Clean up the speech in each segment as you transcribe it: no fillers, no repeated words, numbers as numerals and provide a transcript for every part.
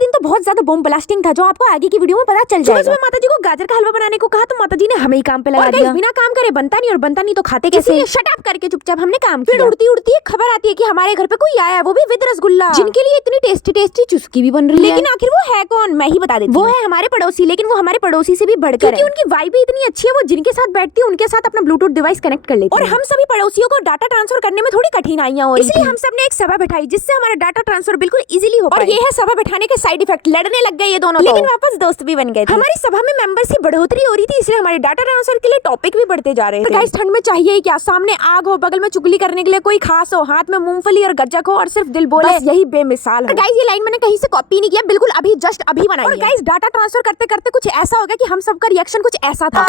दिन तो बहुत ज्यादा बम ब्लास्टिंग था, जो आपको आगे की वीडियो में पता चल जाएगा। सुबह माता जी को गाजर का हलवा बनाने को कहा तो माता जी ने हमें ही काम पे लगा दिया। बिना काम करे बनता नहीं, और बनता नहीं तो खाते कैसे? शट अप करके चुपचाप हमने काम किया। फिर उड़ती उड़ती एक खबर आती है कि हमारे घर पे कोई आया है, वो भी विद रसगुल्ला, जिनके लिए इतनी टेस्टी टेस्टी चुस्की भी बन रही है। लेकिन आखिर वो है कौन, मैं ही बता देती हूँ। वो है हमारे पड़ोसी, लेकिन वो हमारे पड़ोसी से भी बढ़कर है। उनकी वाइब भी इतनी अच्छी है, वो जिनके साथ बैठती है उनके साथ अपना ब्लूटूथ डिवाइस कनेक्ट कर लेती है। और हम सभी पड़ोसियों को डाटा ट्रांसफर करने में थोड़ी कठिनाइयां हो रही थी, इसलिए हम सब ने एक सभा बैठाई जिससे हमारा डाटा ट्रांसफर बिल्कुल इजीली हो पाए। और ये है सभा बैठाने के साइड इफेक्ट, लड़ने लग गए ये दोनों, लेकिन वापस दोस्त भी बन गए। हमारी सभा में मेंबर्स की बढ़ोतरी हो रही थी, इसलिए हमारे डाटा ट्रांसफर के लिए टॉपिक भी बढ़ते जा रहे थे। गाइस ठंड में चाहिए क्या, सामने आग हो, बगल में चुगली करने के लिए कोई खास हो, हाथ में मूंगफली और गज्जक हो, और सिर्फ दिल बोले, यही बेमिसाल है। गाइस ये लाइन मैंने कहीं से कॉपी नहीं किया, बिल्कुल अभी जस्ट अभी बनाई है। और गाइस डाटा ट्रांसफर करते करते कुछ ऐसा हो गया कि हम सबका रिएक्शन कुछ ऐसा था।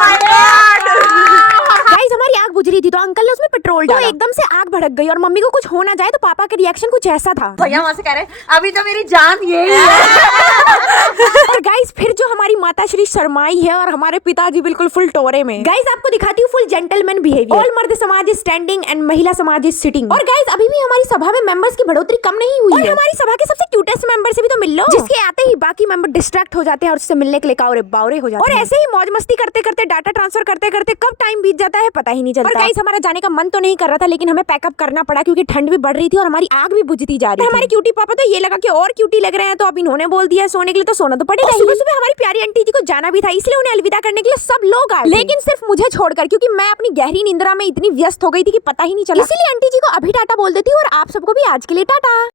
गाइस हमारी आग बुझ रही थी तो अंकल ने उसमें पेट्रोल डाला, एकदम से आग भड़क गई, और मम्मी को कुछ हो ना जाए तो पापा का रिएक्शन कुछ ऐसा था। भैया वहां से कह रहे अभी तो मेरी जान यही है। और गाइस फिर जो हमारी माता श्री शर्माई है और हमारे पिताजी बिल्कुल फुल टोरे में। गाइस आपको दिखाती हूँ फुल जेंटलमैन बिहेवियर। ऑल मर्द समाज इज स्टैंडिंग एंड महिला समाज इज सिटिंग। और गाइस अभी भी हमारी सभा में मेंबर्स की बढ़ोतरी कम नहीं हुई है। हमारी सभा के सबसे क्यूटेस्ट मेंबर से भी तो मिल लो, जिसके आते ही बाकी मेंबर डिस्ट्रैक्ट हो जाते हैं और उससे मिलने के लिए कावरे बावरे हो जाते हैं। और ऐसे ही मौज मस्ती करते करते डाटा ट्रांसफर करते करते कब टाइम बीत जाता है पता ही नहीं चलता। और गाइस हमारा जाने का मन तो नहीं कर रहा था, लेकिन हमें पैकअप करना पड़ा क्योंकि ठंड भी बढ़ रही थी और हमारी आग भी बुझती जा रही थी। हमारे क्यूटी पापा तो ये लगा कि और क्यूटी लग रहे हैं, तो अब इन्होंने बोल दिया सोने के लिए, तो सोना तो पड़ेगा। सुबह सुबह हमारी प्यारी आंटी जी को जाना भी था, इसलिए उन्हें अलविदा करने के लिए सब लोग आए, लेकिन सिर्फ मुझे छोड़कर, क्योंकि मैं अपनी गहरी निंद्रा में इतनी व्यस्त हो गई थी कि पता ही नहीं चला। इसीलिए आंटी जी को अभी टाटा बोल देती हूँ, और आप सबको भी आज के लिए टाटा।